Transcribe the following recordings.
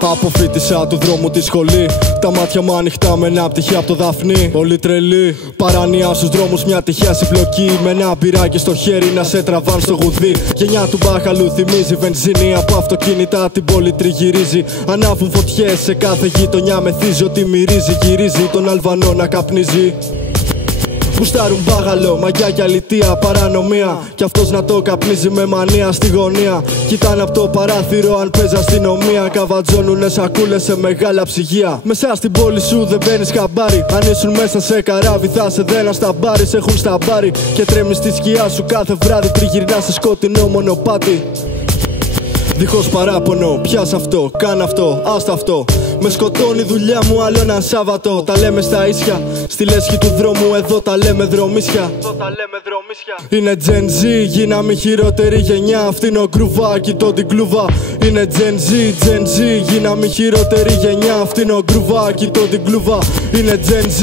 Αποφύτησα του δρόμου τη σχολή. Τα μάτια μου ανοιχτά με ένα πτυχίο από το Δαφνί. Πολύ τρελή, παράνοια στους δρόμους, μια τυχαία συμπλοκή. Με ένα μπυράκι στο χέρι να σε τραβάν στο γουδί. Γενιά του μπάχαλου θυμίζει βενζίνη. Από αυτοκίνητα την πόλη τριγυρίζει. Ανάβουν φωτιές σε κάθε γειτονιά. Μεθύζει ότι μυρίζει. Γυρίζει τον Αλβανό να καπνίζει. Γουστάρουν μπάγαλο, μαγιά και αλητία, παρανομία. Κι αυτός να το καπνίζει με μανία στη γωνία. Κοιτάνε από το παράθυρο αν παίζει αστυνομία. Καβατζώνουνε σακούλες σε μεγάλα ψυγεία. Μέσα στην πόλη σου δεν μπαίνεις χαμπάρι. Αν ήσουν μέσα σε καράβι θα σε δένα στα μπάρι. Σε έχουν στα μπάρι και τρέμεις στη σκιά σου κάθε βράδυ. Τριγυρνάς σε σκοτεινό μονοπάτι. Δίχως παράπονο, πιάσ' αυτό, κάν' αυτό, άστα αυτό. Με σκοτώνει η δουλειά μου άλλο ένα Σάββατο. Τα λέμε στα ίσια, στη λέσχη του δρόμου εδώ τα λέμε δρομίσια. Είναι Gen Z, γίναμε χειρότερη γενιά. Αυτή είναι ο γκρούβα, κοιτώ την κλούβα. Είναι Gen Z, Gen Z, γίναμε χειρότερη γενιά. Αυτή είναι ο γκρούβα, κοιτώ την κλούβα. Είναι Gen Z.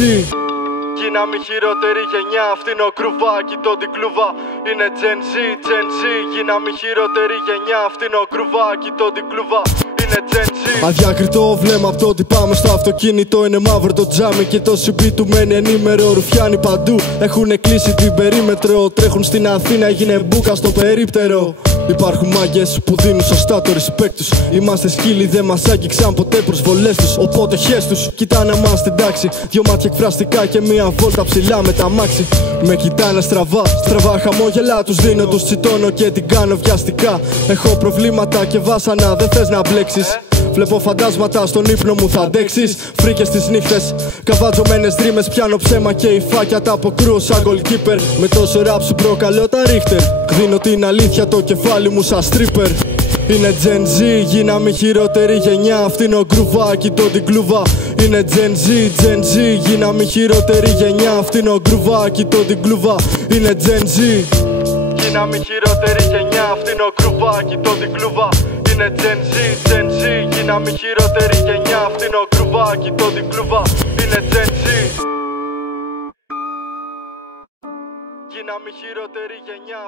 Γίναμε χειρότερη γενιά, αυτή είναι ο γκρούβα, κοιτώ την κλούβα. Είναι Gen Z, Gen Z, γίναμε χειρότερη γενιά. Αυτή είναι ο γκρούβα, κοιτώ την κλούβα. Είναι Gen Z. Αδιάκριτο βλέμμα από το ότι πάμε στο αυτοκίνητο. Είναι μαύρο το τζάμι και το CB του μένει ενήμερο. Ρουφιάνοι παντού, έχουνε κλείσει την περίμετρο. Τρέχουν στην Αθήνα, έγινε μπούκα στο περίπτερο. Υπάρχουν μάγκες που δίνουν σωστά το respect τους. Είμαστε σκύλοι, δεν μας άγγιξαν ποτέ προσβολές τους. Οπότε χες τους, κοιτάνε μας στην τάξη. Δυο μάτια εκφραστικά και μία βόλτα ψηλά με τα μάξι. Με κοιτάνε στραβά, στραβά χαμόγελα τους δίνω. Τους τσιτώνω και την κάνω βιαστικά. Έχω προβλήματα και βάσανα, δεν θες να μπλέξεις. Βλέπω φαντάσματα στον ύπνο μου, θα αντέξεις. Φρίκες τις νύχτες, καβάτζωμένες δρύμες. Πιάνω ψέμα και η φάκια τα αποκρούω σαν goalkeeper. Με τόσο ραπ σου προκαλώ τα ρίχτερ. Δίνω την αλήθεια, το κεφάλι μου σαν stripper. Είναι Gen Z, γίναμε χειρότερη γενιά. Αυτή είναι ο γκρούβα, κοιτώ την κλούβα. Είναι Gen Z, Gen Z, γίναμε χειρότερη γενιά. Αυτή είναι ο γκρούβα, κοιτώ την κλούβα. Είναι Gen Z. Γίναμε χειρότερη γενιά. Αυτή είναι ο γκρούβα, κοιτώ την κλούβα. Είναι Gen Z, Gen Z, γίναμε χειρότερη γενιά. Αυτή είναι ο γκρούβα, κοιτώ την κλούβα. Είναι Gen Z. Γίναμε χειρότερη γενιά.